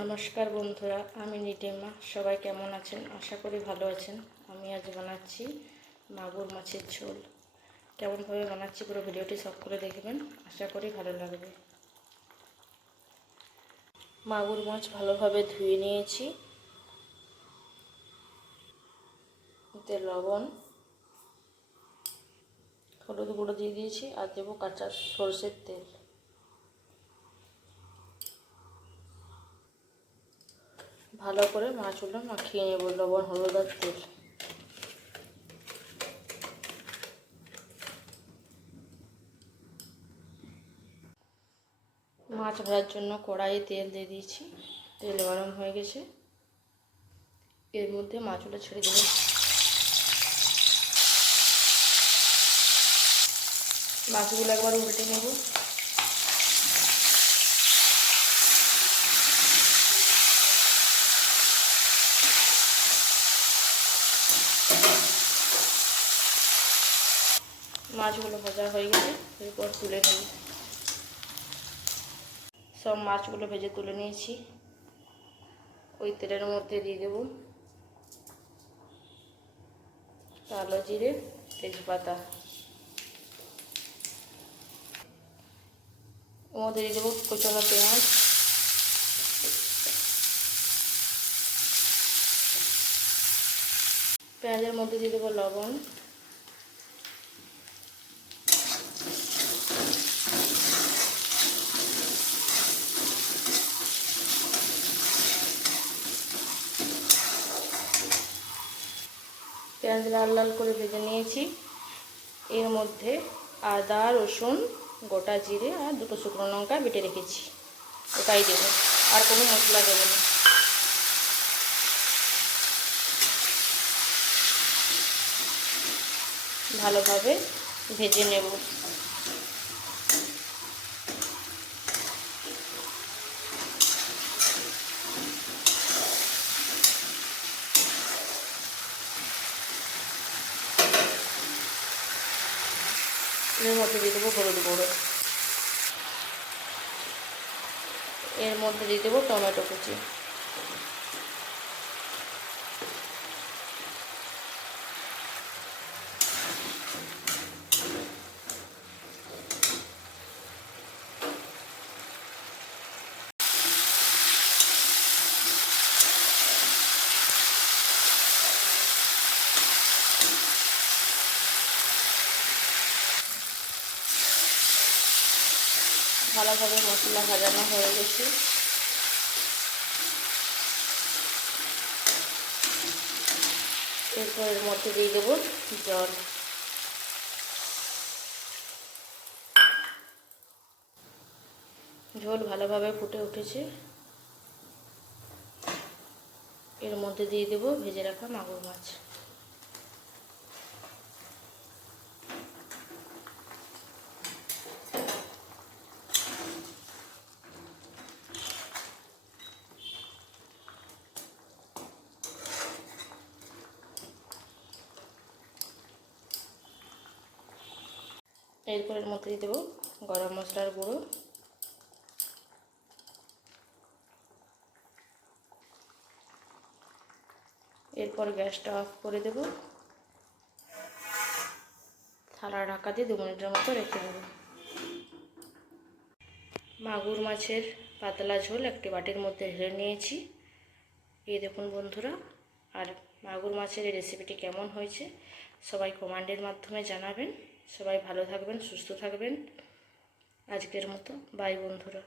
নমস্কার বন্ধুরা, আমি নিটিমা। সবাই কেমন আছেন? আশা করি ভালো আছেন। আমি আজ বানাচ্ছি মাগুর মাছের ঝোল। কেমনভাবে বানাচ্ছি পুরো ভিডিওটি সব করে দেখবেন। আশা করি ভালো লাগবে। মাগুর মাছ ভালোভাবে ধুয়ে নিয়েছি। এতে লবণ, হলুদ গুঁড়ো দিয়ে দিয়েছি আর দেবো কাঁচা সরষের তেল। ভালো করে মাছগুলো মাখিয়ে নেব লবণ হলুদ আর তেল। মাছ ভাজার জন্য কড়াইয়ে তেল দিয়ে দিয়েছি। তেল গরম হয়ে গেছে। এর মধ্যে মাছগুলো ছেড়ে দেব। মাছগুলো একবার উল্টে নেব। মাছগুলো ভাজা হয়ে গেছে, এরপর তুলে নেব। সব মাছগুলো ভেজে তুলে নিয়েছি। ওই তেলের মধ্যে দিয়ে দেবো কালো জিরে, তেজপাতা। ওর মধ্যে দিয়ে দেবো কুচনো পেঁয়াজ। পেঁয়াজের মধ্যে দিয়ে দেবো লবণ। পেঁয়াজ লাল লাল করে ভেজে নিয়েছি। এর মধ্যে আদা, রসুন, গোটা জিরে আর দুটো শুকনো লঙ্কা বেটে রেখেছি। ওটাই দেবো, আর কোনো মশলা দেবো না। ভালোভাবে ভেজে নেব। এর মধ্যে দিয়ে দেবো হলুদ গুঁড়ো। এর মধ্যে দিয়ে দেবো টমেটো কুচি। ভালোভাবে মশলা ভাজানো হয়ে গেছে। এরপর এর মধ্যে দিয়ে দেবো জল। ঝোল ভালোভাবে ফুটে উঠেছে। এর মধ্যে দিয়ে দেবো ভেজে রাখা মাগুর মাছ। এরপর এর মধ্যে দিয়ে দেবো গরম মশলার গুঁড়ো। এরপর গ্যাসটা অফ করে দেব। থালা ঢাকা দিয়ে দু মিনিটের মতো রেখে দেব। মাগুর মাছের পাতলা ঝোল একটি বাটির মধ্যে ঢেলে নিয়েছি। এই দেখুন বন্ধুরা, আর মাগুর মাছের এই রেসিপিটি কেমন হয়েছে সবাই কমান্ডের মাধ্যমে জানাবেন। সবাই ভালো থাকবেন সুস্থ থাকবেন। আজকের মতো বাই বন্ধুরা।